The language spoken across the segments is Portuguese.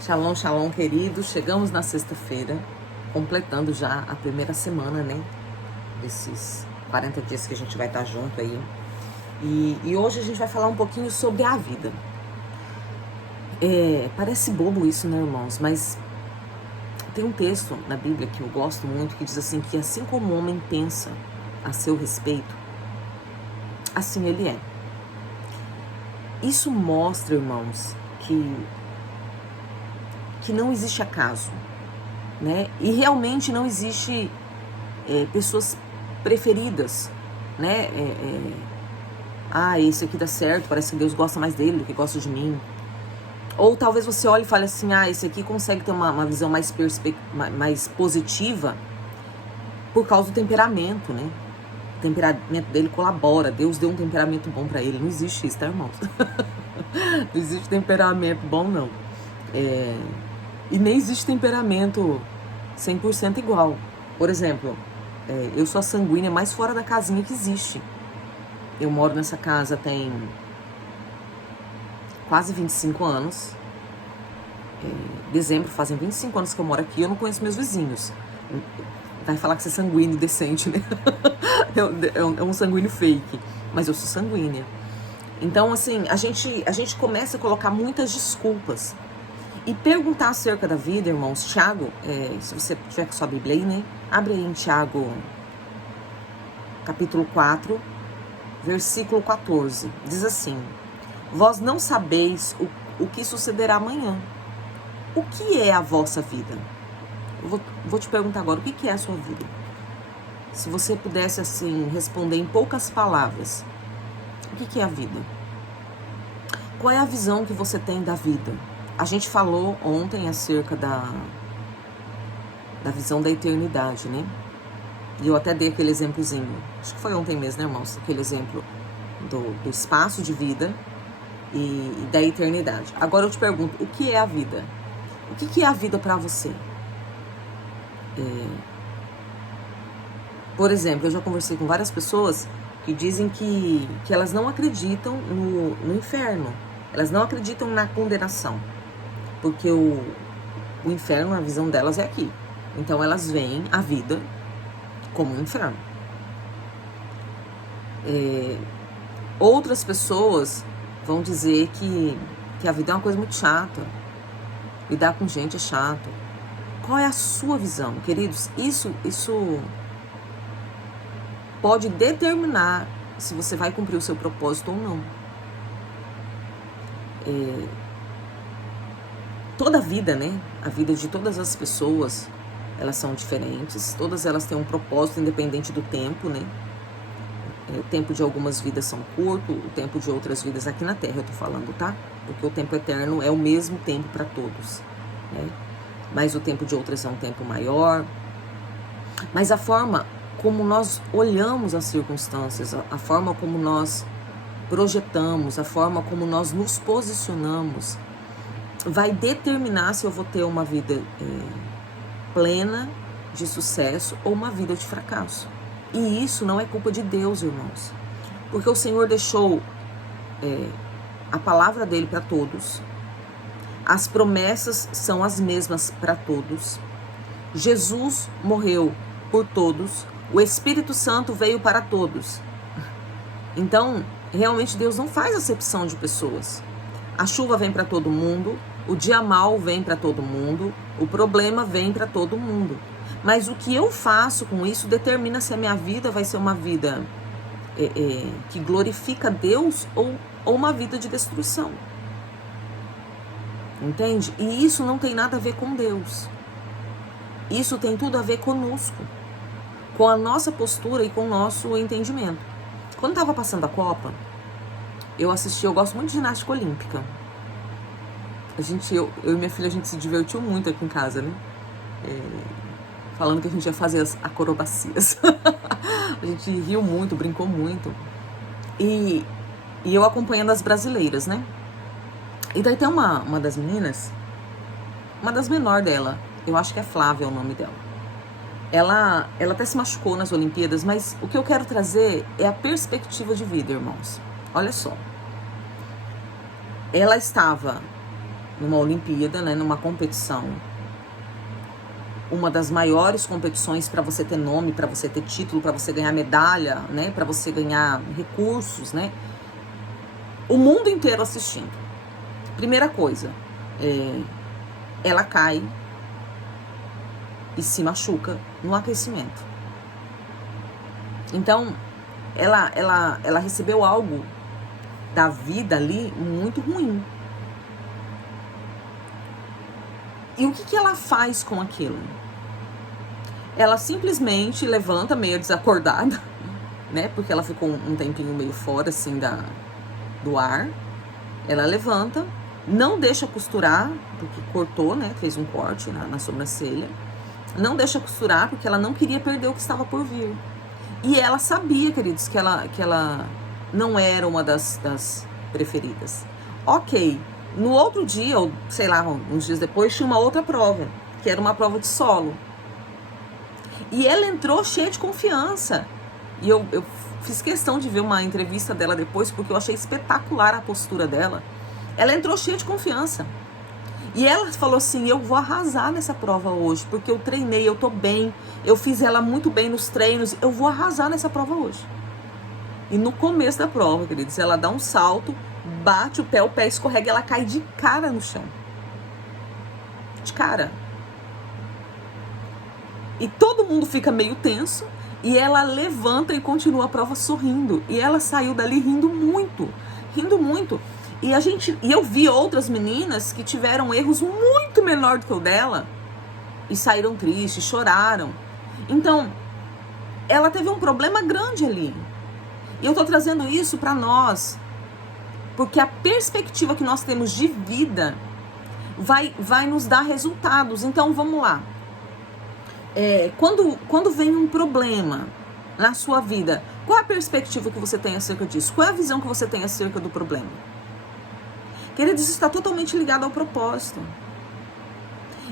Shalom, shalom, queridos. Chegamos na sexta-feira, completando já a primeira semana, né? Desses 40 dias que a gente vai estar junto aí. E hoje a gente vai falar um pouquinho sobre a vida. Parece bobo isso, né, irmãos? Mas tem um texto na Bíblia que eu gosto muito, que diz assim, que assim como o homem pensa a seu respeito, assim ele é. Isso mostra, irmãos, que não existe acaso, né? E realmente não existe pessoas preferidas, né? Esse aqui dá certo, parece que Deus gosta mais dele do que gosta de mim. Ou talvez você olhe e fale assim, esse aqui consegue ter uma visão mais positiva por causa do temperamento, né? O temperamento dele colabora, Deus deu um temperamento bom pra ele. Não existe isso, tá, irmãos? Não existe temperamento bom, não. E nem existe temperamento 100% igual. Por exemplo, eu sou a sanguínea mais fora da casinha que existe. Eu moro nessa casa tem quase 25 anos. Dezembro fazem 25 anos que eu moro aqui, eu não conheço meus vizinhos. Vai falar que você é sanguíneo e decente, né? É um sanguíneo fake. Mas eu sou sanguínea. Então, assim, a gente começa a colocar muitas desculpas. E perguntar acerca da vida, irmãos. Tiago, se você tiver com sua Bíblia aí, né? Abre aí em Tiago, capítulo 4, versículo 14. Diz assim: vós não sabeis o que sucederá amanhã. O que é a vossa vida? Eu vou te perguntar agora, o que é a sua vida? Se você pudesse, assim, responder em poucas palavras, o que é a vida? Qual é a visão que você tem da vida? A gente falou ontem acerca da visão da eternidade, né? E eu até dei aquele exemplozinho, acho que foi ontem mesmo, né, irmãos? Aquele exemplo do espaço de vida e da eternidade. Agora eu te pergunto, o que é a vida? O que é a vida para você? Por exemplo, eu já conversei com várias pessoas que dizem que elas não acreditam no inferno. Elas não acreditam na condenação. Porque o inferno, a visão delas é aqui. Então elas veem a vida como um inferno. Outras pessoas vão dizer que a vida é uma coisa muito chata. Lidar com gente é chato. Qual é a sua visão, queridos? Isso pode determinar se você vai cumprir o seu propósito ou não. Toda a vida, né? A vida de todas as pessoas, elas são diferentes. Todas elas têm um propósito independente do tempo, né? O tempo de algumas vidas são curto, o tempo de outras vidas aqui na Terra eu tô falando, tá? Porque o tempo eterno é o mesmo tempo para todos, né? Mas o tempo de outras é um tempo maior. Mas a forma como nós olhamos as circunstâncias, a forma como nós projetamos, a forma como nós nos posicionamos, vai determinar se eu vou ter uma vida plena, de sucesso, ou uma vida de fracasso. E isso não é culpa de Deus, irmãos. Porque o Senhor deixou a palavra dele para todos. As promessas são as mesmas para todos. Jesus morreu por todos. O Espírito Santo veio para todos. Então, realmente Deus não faz acepção de pessoas. A chuva vem para todo mundo, o dia mau vem para todo mundo, o problema vem para todo mundo. Mas o que eu faço com isso determina se a minha vida vai ser uma vida que glorifica Deus ou uma vida de destruição. Entende? E isso não tem nada a ver com Deus. Isso tem tudo a ver conosco, com a nossa postura e com o nosso entendimento. Quando estava passando a Copa, eu gosto muito de ginástica olímpica. Eu e minha filha, a gente se divertiu muito aqui em casa, né? Falando que a gente ia fazer as acrobacias. A gente riu muito, brincou muito. E eu acompanhando as brasileiras, né? E daí tem uma das meninas, uma das menores dela, eu acho que é Flávia o nome dela. Ela até se machucou nas Olimpíadas, mas o que eu quero trazer é a perspectiva de vida, irmãos. Olha só. Ela estava numa Olimpíada, né, numa competição, uma das maiores competições para você ter nome, para você ter título, para você ganhar medalha, né, para você ganhar recursos, né, o mundo inteiro assistindo. Primeira coisa, ela cai e se machuca no aquecimento. Então, ela recebeu algo da vida ali muito ruim. E o que ela faz com aquilo? Ela simplesmente levanta meio desacordada, né? Porque ela ficou um tempinho meio fora, assim, do ar. Ela levanta, não deixa costurar, porque cortou, né? Fez um corte na sobrancelha. Não deixa costurar, porque ela não queria perder o que estava por vir. E ela sabia, queridos, que ela não era uma das preferidas. Ok. No outro dia, ou sei lá, uns dias depois, tinha uma outra prova, que era uma prova de solo. E ela entrou cheia de confiança. E eu fiz questão de ver uma entrevista dela depois, porque eu achei espetacular a postura dela. Ela entrou cheia de confiança. E ela falou assim, eu vou arrasar nessa prova hoje, porque eu treinei, eu tô bem, eu fiz ela muito bem nos treinos, eu vou arrasar nessa prova hoje. E no começo da prova, queridos, ela dá um salto, bate o pé escorrega e ela cai de cara no chão. De cara. E todo mundo fica meio tenso e ela levanta e continua a prova sorrindo. E ela saiu dali rindo muito, rindo muito. E eu vi outras meninas que tiveram erros muito menor do que o dela e saíram tristes, choraram. Então, ela teve um problema grande ali. E eu tô trazendo isso para nós, porque a perspectiva que nós temos de vida vai nos dar resultados. Então, vamos lá. Quando vem um problema na sua vida, qual é a perspectiva que você tem acerca disso? Qual é a visão que você tem acerca do problema? Queridos, isso está totalmente ligado ao propósito.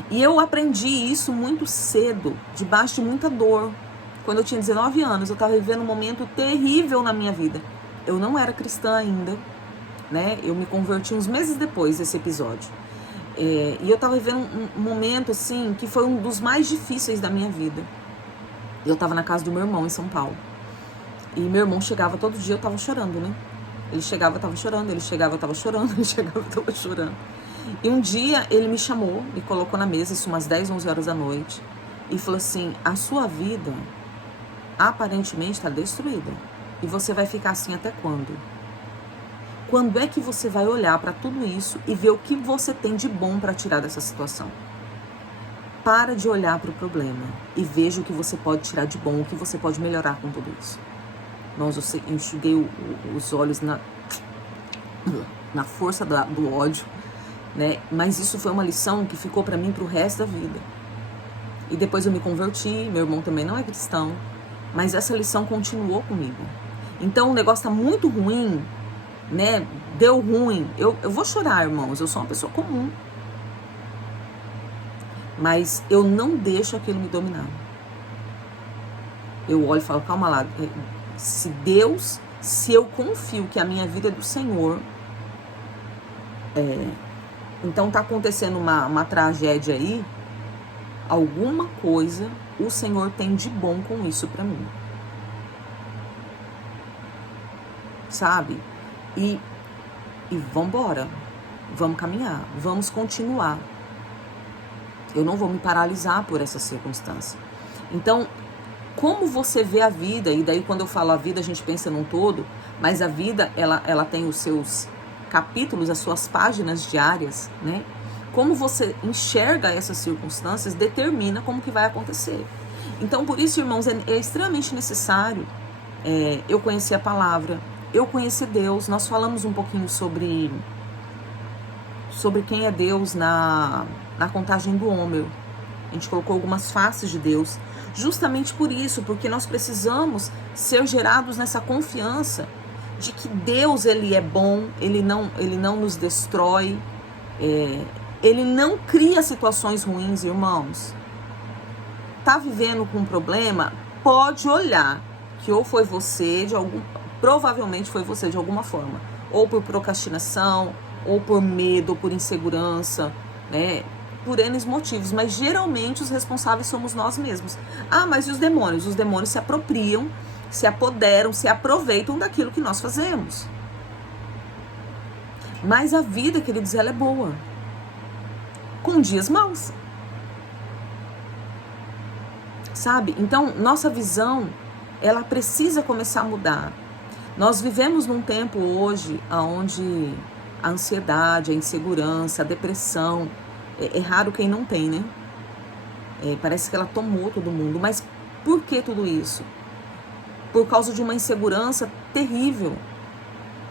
E eu aprendi isso muito cedo, debaixo de muita dor. Quando eu tinha 19 anos, eu estava vivendo um momento terrível na minha vida. Eu não era cristã ainda, né? Eu me converti uns meses depois desse episódio. E eu estava vivendo um momento, assim, que foi um dos mais difíceis da minha vida. Eu estava na casa do meu irmão, em São Paulo. E meu irmão chegava todo dia, eu estava chorando, né? Ele chegava, eu estava chorando, ele chegava, eu estava chorando, ele chegava, eu estava chorando. E um dia ele me chamou, me colocou na mesa, isso umas 10, 11 horas da noite, e falou assim, a sua vida aparentemente está destruída. E você vai ficar assim até quando? Quando é que você vai olhar para tudo isso e ver o que você tem de bom para tirar dessa situação? Para de olhar para o problema e veja o que você pode tirar de bom, o que você pode melhorar com tudo isso. Nossa, eu enxuguei os olhos na força do ódio, né? Mas isso foi uma lição que ficou para mim pro resto da vida. E depois eu me converti, meu irmão também não é cristão, mas essa lição continuou comigo. Então o negócio tá muito ruim, né? Deu ruim. Eu vou chorar, irmãos, eu sou uma pessoa comum. Mas eu não deixo aquilo me dominar. Eu olho e falo, calma lá, se eu confio que a minha vida é do Senhor, então tá acontecendo uma tragédia aí, alguma coisa o Senhor tem de bom com isso pra mim. Sabe? E vambora, vamos caminhar, vamos continuar. Eu não vou me paralisar por essa circunstância. Então, como você vê a vida, e daí quando eu falo a vida a gente pensa num todo, mas a vida ela tem os seus capítulos, as suas páginas diárias, né? Como você enxerga essas circunstâncias determina como que vai acontecer. Então por isso, irmãos, é extremamente necessário eu conhecer a palavra, eu conhecer Deus. Nós falamos um pouquinho sobre quem é Deus na contagem do Homer. A gente colocou algumas faces de Deus, justamente por isso, porque nós precisamos ser gerados nessa confiança de que Deus, Ele é bom, Ele não nos destrói, Ele não cria situações ruins, irmãos. Tá vivendo com um problema? Pode olhar que ou foi você, provavelmente foi você de alguma forma, ou por procrastinação, ou por medo, ou por insegurança, né? Por N motivos, mas geralmente os responsáveis somos nós mesmos. Ah, mas e os demônios? Os demônios se apropriam, se apoderam, se aproveitam daquilo que nós fazemos. Mas a vida, queridos, ela é boa, com dias maus. Sabe? Então, nossa visão, ela precisa começar a mudar. Nós vivemos num tempo hoje onde a ansiedade, a insegurança, a depressão, é raro quem não tem, né? Parece que ela tomou todo mundo. Mas por que tudo isso? Por causa de uma insegurança terrível,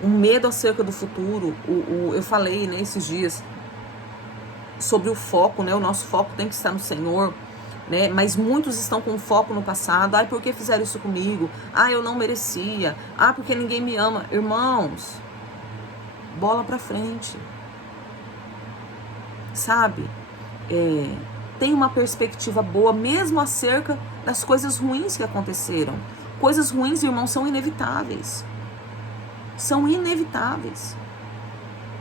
um medo acerca do futuro. Eu falei, né, esses dias sobre o foco, né? O nosso foco tem que estar no Senhor, né? Mas muitos estão com foco no passado. Ai, por que fizeram isso comigo? Ah, eu não merecia. Ah, porque ninguém me ama. Irmãos, bola pra frente. Sabe? Tem uma perspectiva boa mesmo acerca das coisas ruins que aconteceram. Coisas ruins, irmãos, são inevitáveis. São inevitáveis.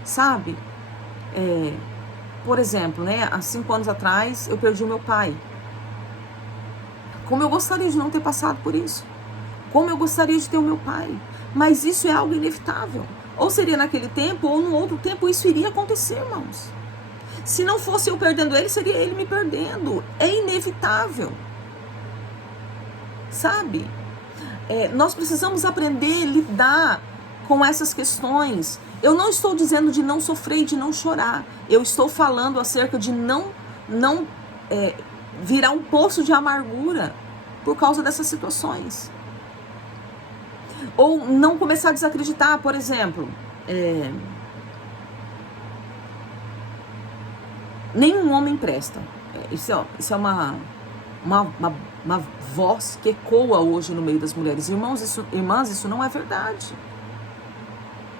Sabe? Por exemplo, né? Há 5 anos atrás eu perdi o meu pai. Como eu gostaria de não ter passado por isso. Como eu gostaria de ter o meu pai. Mas isso é algo inevitável. Ou seria naquele tempo, ou no outro tempo, isso iria acontecer, irmãos. Se não fosse eu perdendo ele, seria ele me perdendo. É inevitável. Sabe? Nós precisamos aprender a lidar com essas questões. Eu não estou dizendo de não sofrer e de não chorar. Eu estou falando acerca de não virar um poço de amargura por causa dessas situações. Ou não começar a desacreditar, por exemplo. Nenhum homem presta. Isso é uma voz que ecoa hoje no meio das mulheres. Irmãs, isso não é verdade.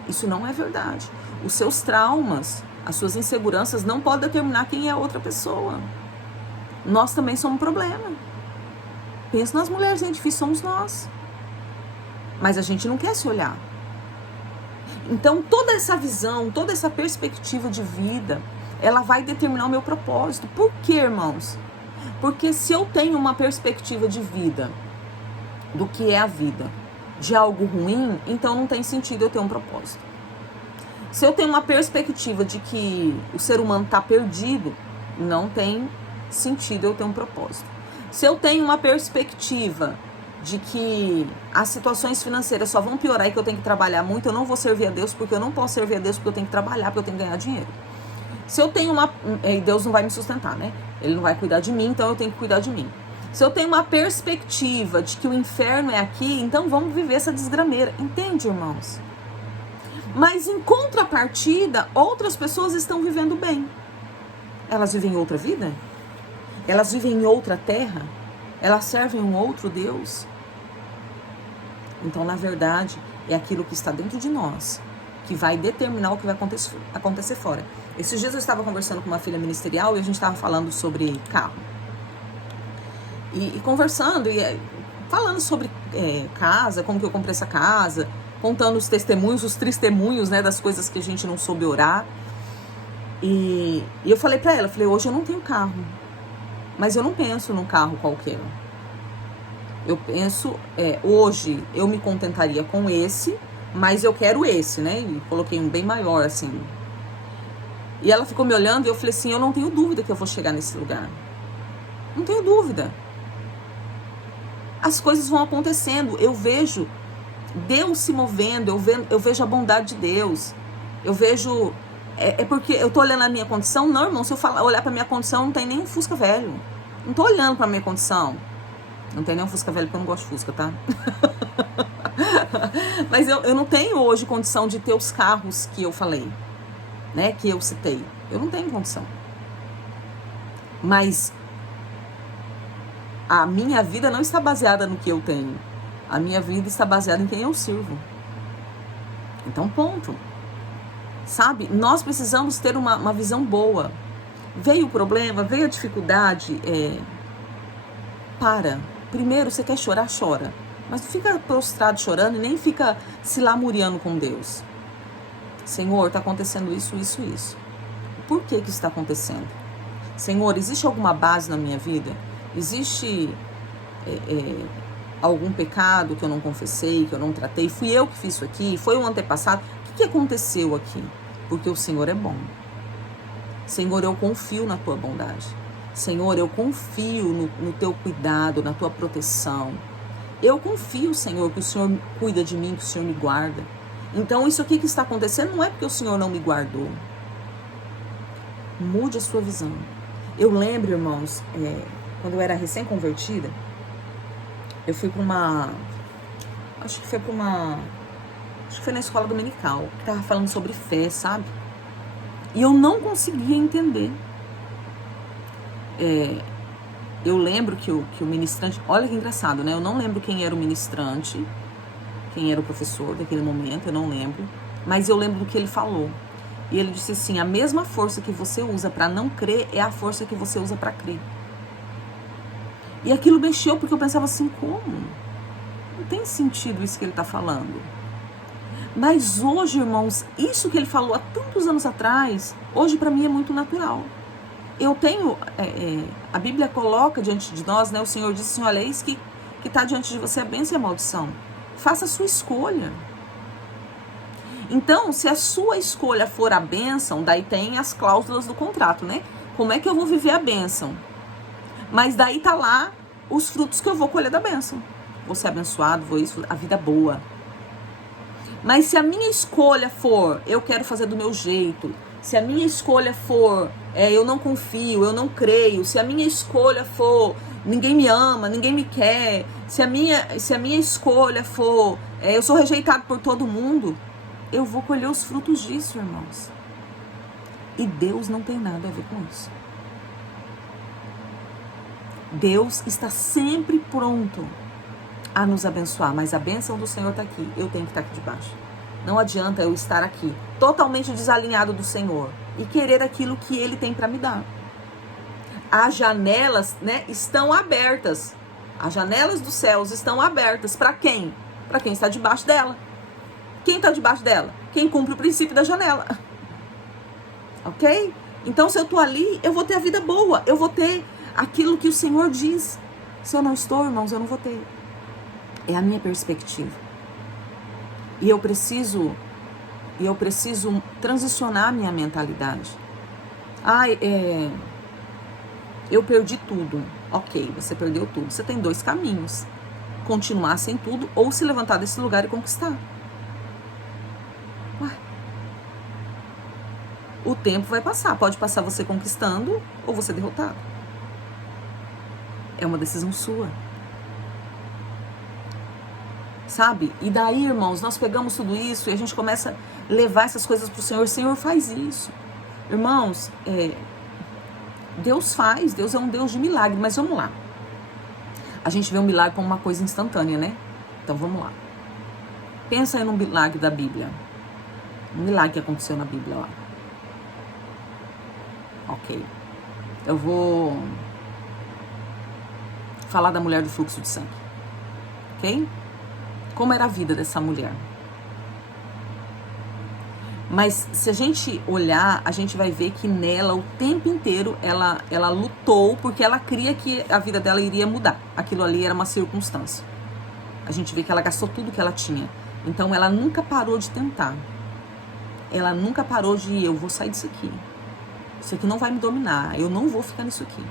Isso não é verdade. Os seus traumas, as suas inseguranças não podem determinar quem é a outra pessoa. Nós também somos um problema. Pensa nas mulheres, é difícil, somos nós. Mas a gente não quer se olhar. Então, toda essa visão, toda essa perspectiva de vida, ela vai determinar o meu propósito. Por quê, irmãos? Porque se eu tenho uma perspectiva de vida, do que é a vida, de algo ruim, então não tem sentido eu ter um propósito. Se eu tenho uma perspectiva de que o ser humano está perdido, não tem sentido eu ter um propósito. Se eu tenho uma perspectiva de que as situações financeiras só vão piorar e que eu tenho que trabalhar muito, eu não vou servir a Deus, porque eu não posso servir a Deus porque eu tenho que trabalhar, porque eu tenho que ganhar dinheiro. Se eu tenho Deus não vai me sustentar, né? Ele não vai cuidar de mim, então eu tenho que cuidar de mim. Se eu tenho uma perspectiva de que o inferno é aqui, então vamos viver essa desgrameira. Entende, irmãos? Mas em contrapartida, outras pessoas estão vivendo bem. Elas vivem outra vida? Elas vivem em outra terra? Elas servem um outro Deus? Então, na verdade, é aquilo que está dentro de nós que vai determinar o que vai acontecer fora. Esses dias eu estava conversando com uma filha ministerial e a gente estava falando sobre carro. E conversando, e falando sobre casa, como que eu comprei essa casa, contando os testemunhos, os testemunhos, né, das coisas que a gente não soube orar. E eu falei pra ela, hoje eu não tenho carro, mas eu não penso num carro qualquer. Eu penso, hoje eu me contentaria com esse, mas eu quero esse, né? E coloquei um bem maior, assim. E ela ficou me olhando e eu falei assim, eu não tenho dúvida que eu vou chegar nesse lugar. Não tenho dúvida. As coisas vão acontecendo, eu vejo Deus se movendo, eu vejo a bondade de Deus. Eu vejo... porque eu tô olhando a minha condição? Não, irmão, se eu olhar pra minha condição, não tem nem um Fusca velho. Não tô olhando pra minha condição. Não tem nem um Fusca velho, porque eu não gosto de Fusca, tá? Mas eu não tenho hoje condição de ter os carros que eu falei, né? Que eu citei. Eu não tenho condição. Mas a minha vida não está baseada no que eu tenho. A minha vida está baseada em quem eu sirvo. Então, ponto. Sabe? Nós precisamos ter uma visão boa. Veio o problema, veio a dificuldade, para. Primeiro, você quer chorar, chora. Mas não fica prostrado chorando e nem fica se lamuriando com Deus. Senhor, está acontecendo isso, isso, isso. Por que que está acontecendo? Senhor, existe alguma base na minha vida? Existe algum pecado que eu não confessei, que eu não tratei? Fui eu que fiz isso aqui? Foi o antepassado? O que aconteceu aqui? Porque o Senhor é bom. Senhor, eu confio na tua bondade. Senhor, eu confio no teu cuidado, na tua proteção. Eu confio, Senhor, que o Senhor cuida de mim, que o Senhor me guarda. Então, isso aqui que está acontecendo não é porque o Senhor não me guardou. Mude a sua visão. Eu lembro, irmãos, quando eu era recém-convertida, eu fui para uma... Acho que foi na escola dominical, que estava falando sobre fé, sabe? E eu não conseguia entender. Eu lembro que o ministrante... Olha que engraçado, né? Eu não lembro quem era o ministrante, quem era o professor daquele momento, eu não lembro. Mas eu lembro do que ele falou. E ele disse assim, a mesma força que você usa para não crer é a força que você usa para crer. E aquilo mexeu porque eu pensava assim, como? Não tem sentido isso que ele está falando. Mas hoje, irmãos, isso que ele falou há tantos anos atrás, hoje para mim é muito natural. Eu tenho, a Bíblia coloca diante de nós, né? O Senhor disse assim, olha, eis que está diante de você a bênção e a maldição. Faça a sua escolha. Então, se a sua escolha for a bênção, daí tem as cláusulas do contrato, né? Como é que eu vou viver a bênção? Mas daí tá lá os frutos que eu vou colher da bênção. Vou ser abençoado, vou isso, a vida boa. Mas se a minha escolha for, eu quero fazer do meu jeito, se a minha escolha for, eu não confio, eu não creio, se a minha escolha for, ninguém me ama, ninguém me quer, se a minha escolha for, eu sou rejeitado por todo mundo, eu vou colher os frutos disso, irmãos. E Deus não tem nada a ver com isso. Deus está sempre pronto a nos abençoar, mas a bênção do Senhor está aqui, eu tenho que estar aqui debaixo. Não adianta eu estar aqui totalmente desalinhado do Senhor e querer aquilo que Ele tem para me dar. As janelas, né, estão abertas. As janelas dos céus estão abertas para quem? Para quem está debaixo dela. Quem está debaixo dela? Quem cumpre o princípio da janela. Ok? Então, se eu estou ali, eu vou ter a vida boa. Eu vou ter aquilo que o Senhor diz. Se eu não estou, irmãos, eu não vou ter. É a minha perspectiva. E eu preciso transicionar a minha mentalidade. Eu perdi tudo. Ok, você perdeu tudo. Você tem dois caminhos. Continuar sem tudo ou se levantar desse lugar e conquistar. O tempo vai passar. Pode passar você conquistando ou você derrotado. É uma decisão sua. Sabe? E daí, irmãos, nós pegamos tudo isso e a gente começa a levar essas coisas pro Senhor. Senhor, faz isso. Irmãos, Deus faz. Deus é um Deus de milagre. Mas vamos lá. A gente vê um milagre como uma coisa instantânea, né? Então vamos lá. Pensa aí num milagre da Bíblia. Um milagre que aconteceu na Bíblia lá. Ok. Eu vou falar da mulher do fluxo de sangue. Ok? Como era a vida dessa mulher. Mas se a gente olhar, a gente vai ver que nela, o tempo inteiro, ela lutou porque ela cria que a vida dela iria mudar. Aquilo ali era uma circunstância. A gente vê que ela gastou tudo que ela tinha. Então ela nunca parou de tentar. Ela nunca parou de, eu vou sair disso aqui. Isso aqui não vai me dominar, eu não vou ficar nisso aqui.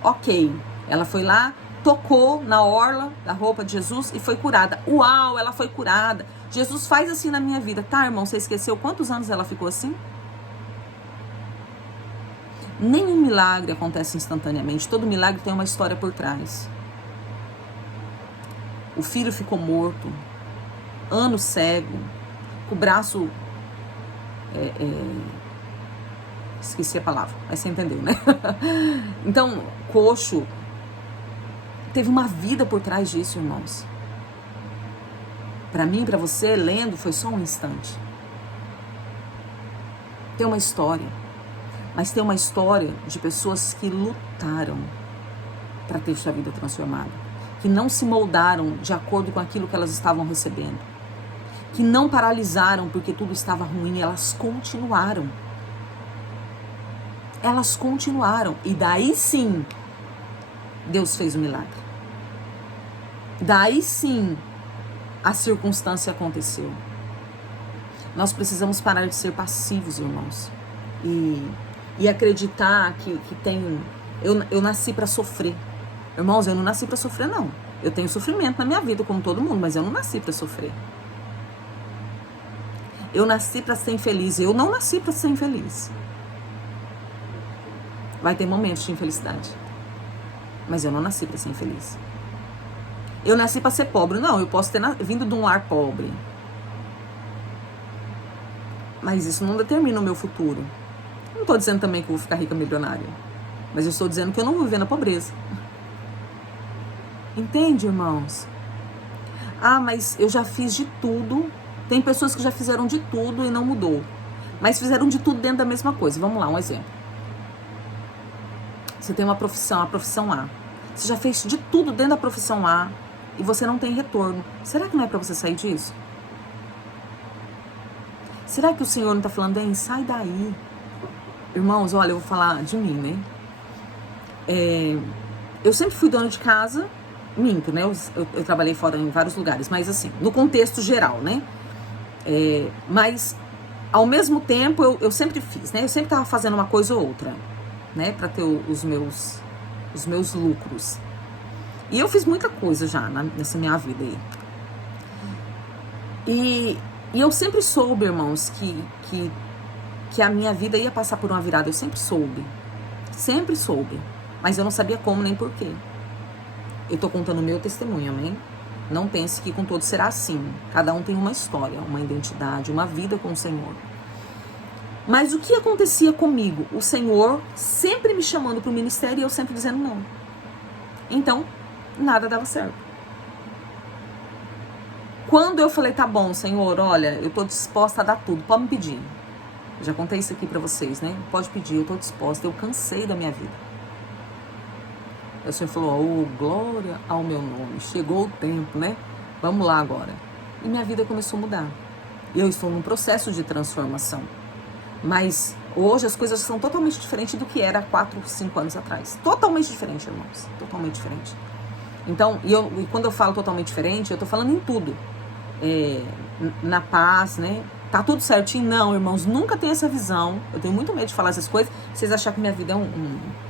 Ok, ela foi lá, tocou na orla da roupa de Jesus e foi curada. Uau, ela foi curada. Jesus faz assim na minha vida. Tá, irmão, você esqueceu quantos anos ela ficou assim? Nenhum milagre acontece instantaneamente. Todo milagre tem uma história por trás. O filho ficou morto, anos cego, com o braço... esqueci a palavra, mas você entendeu, né? Então, coxo, teve uma vida por trás disso, irmãos. Para mim, para você, lendo, foi só um instante. Tem uma história, mas tem uma história de pessoas que lutaram para ter sua vida transformada, que não se moldaram de acordo com aquilo que elas estavam recebendo, que não paralisaram porque tudo estava ruim, elas continuaram. Elas continuaram. E daí sim, Deus fez o milagre. Daí sim, a circunstância aconteceu. Nós precisamos parar de ser passivos, irmãos. E acreditar que tem... Eu nasci para sofrer. Irmãos, eu não nasci para sofrer, não. Eu tenho sofrimento na minha vida, como todo mundo, mas eu não nasci para sofrer. Eu nasci para ser infeliz. Eu não nasci para ser infeliz. Vai ter momentos de infelicidade. Mas eu não nasci para ser infeliz. Eu nasci para ser pobre. Não, eu posso ter vindo de um lar pobre. Mas isso não determina o meu futuro. Não estou dizendo também que eu vou ficar rica milionária. Mas eu estou dizendo que eu não vou viver na pobreza. Entende, irmãos? Ah, mas eu já fiz de tudo. Tem pessoas que já fizeram de tudo e não mudou. Mas fizeram de tudo dentro da mesma coisa. Vamos lá, um exemplo. Você tem uma profissão, a profissão A. Você já fez de tudo dentro da profissão A e você não tem retorno. Será que não é para você sair disso? Será que o Senhor não está falando, bem, sai daí? Irmãos, olha, eu vou falar de mim, né? Eu sempre fui dona de casa, minto, né? Eu trabalhei fora em vários lugares, mas assim, no contexto geral, né? Mas, ao mesmo tempo, eu sempre fiz, né? Eu sempre estava fazendo uma coisa ou outra, né? Para ter os meus lucros. E eu fiz muita coisa já nessa minha vida aí. E eu sempre soube, irmãos, que a minha vida ia passar por uma virada. Eu sempre soube. Sempre soube. Mas eu não sabia como nem porquê. Eu tô contando o meu testemunho, amém? Não pense que com todos será assim. Cada um tem uma história, uma identidade, uma vida com o Senhor. Mas o que acontecia comigo? O Senhor sempre me chamando para o ministério e eu sempre dizendo não. Então, nada dava certo. Quando eu falei, tá bom, Senhor, olha, eu tô disposta a dar tudo, pode me pedir. Eu já contei isso aqui pra vocês, né? Pode pedir, eu tô disposta, eu cansei da minha vida. O Senhor falou, oh, glória ao meu nome, chegou o tempo, né? Vamos lá agora. E minha vida começou a mudar. E eu estou num processo de transformação. Mas hoje as coisas são totalmente diferentes do que era há 4, 5 anos atrás. Totalmente diferente, irmãos. Totalmente diferente. Então, e quando eu falo totalmente diferente, eu tô falando em tudo. Na paz, né? Tá tudo certinho? Não, irmãos, nunca tenho essa visão. Eu tenho muito medo de falar essas coisas. Vocês acharem que minha vida é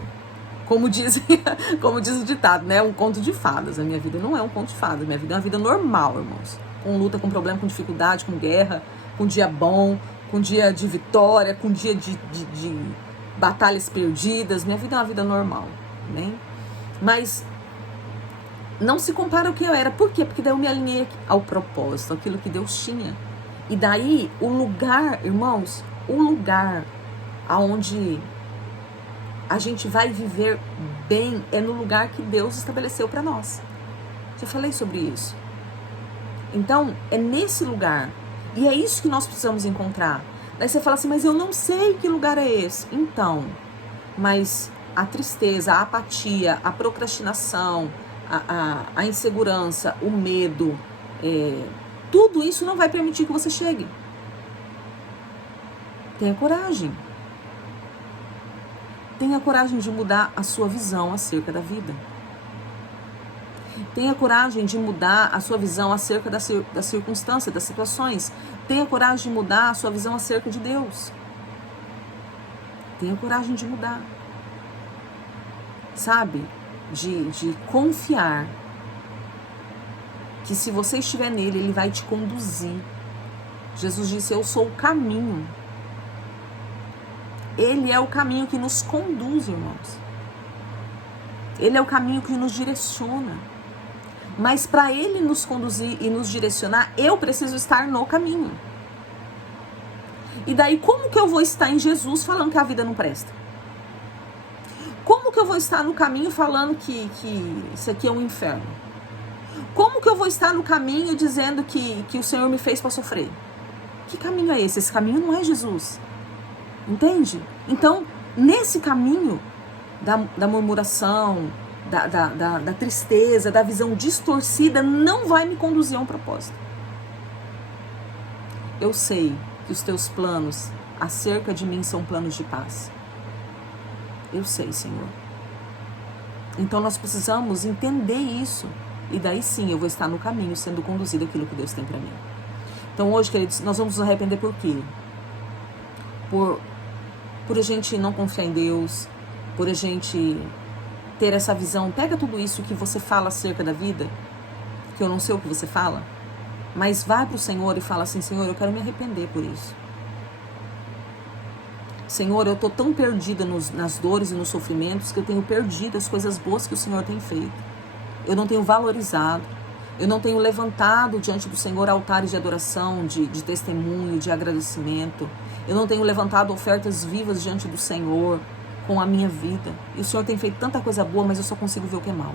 como diz o ditado, né? Um conto de fadas. A minha vida não é um conto de fadas. Minha vida é uma vida normal, irmãos. Com luta, com problema, com dificuldade, com guerra, com dia bom, com dia de vitória, com dia de batalhas perdidas. Minha vida é uma vida normal, né? Mas não se compara ao que eu era. Por quê? Porque daí eu me alinhei ao propósito, aquilo que Deus tinha. E daí, o lugar, irmãos, o lugar aonde a gente vai viver bem é no lugar que Deus estabeleceu para nós. Já falei sobre isso. Então, é nesse lugar. E é isso que nós precisamos encontrar. Daí você fala assim, mas eu não sei que lugar é esse. Então, mas a tristeza, a apatia, a procrastinação, a insegurança, o medo, tudo isso não vai permitir que você chegue. Tenha coragem. Tenha coragem de mudar a sua visão acerca da vida. Tenha coragem de mudar a sua visão acerca da circunstância, das situações. Tenha coragem de mudar a sua visão acerca de Deus. Tenha coragem de mudar. Sabe? De confiar que se você estiver nele, ele vai te conduzir. Jesus disse, eu sou o caminho. Ele é o caminho que nos conduz, irmãos. Ele é o caminho que nos direciona. Mas para ele nos conduzir e nos direcionar, eu preciso estar no caminho. E daí, como que eu vou estar em Jesus falando que a vida não presta? Como que eu vou estar no caminho falando que isso aqui é um inferno? Como que eu vou estar no caminho dizendo que o Senhor me fez para sofrer? Que caminho é esse? Esse caminho não é Jesus. Entende? Então, nesse caminho da murmuração, da tristeza, da visão distorcida, não vai me conduzir a um propósito. eu sei que os teus planos acerca de mim são planos de paz. Eu sei, Senhor. Então nós precisamos entender isso. E daí sim eu vou estar no caminho, sendo conduzido aquilo que Deus tem para mim. Então hoje, queridos, nós vamos nos arrepender por quê? Por a gente não confiar em Deus, por a gente ter essa visão. Pega tudo isso que você fala acerca da vida, que eu não sei o que você fala, mas vai para o Senhor e fala assim: Senhor, eu quero me arrepender por isso. Senhor, eu estou tão perdida nas dores e nos sofrimentos que eu tenho perdido as coisas boas que o Senhor tem feito. Eu não tenho valorizado, eu não tenho levantado diante do Senhor altares de adoração, de testemunho, de agradecimento. Eu não tenho levantado ofertas vivas diante do Senhor com a minha vida. E o Senhor tem feito tanta coisa boa, mas eu só consigo ver o que é mal.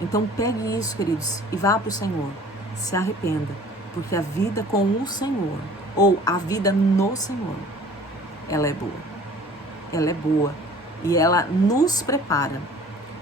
Então pegue isso, queridos, e vá para o Senhor. Se arrependa, porque a vida com o Senhor, ou a vida no Senhor, ela é boa. Ela é boa. E ela nos prepara.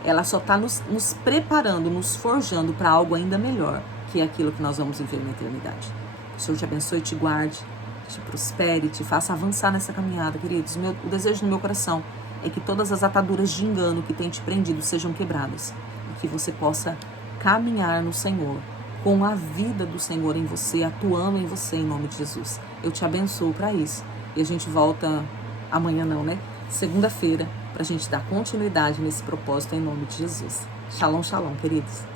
Ela só está nos preparando, nos forjando para algo ainda melhor, que é aquilo que nós vamos viver na eternidade. O Senhor te abençoe, te guarde, te prospere, te faça avançar nessa caminhada, queridos. O desejo no meu coração é que todas as ataduras de engano que tem te prendido sejam quebradas. E que você possa caminhar no Senhor, com a vida do Senhor em você, atuando em você, em nome de Jesus. Eu te abençoo para isso. E a gente volta amanhã não, né? Segunda-feira, para a gente dar continuidade nesse propósito em nome de Jesus. Shalom, shalom, queridos.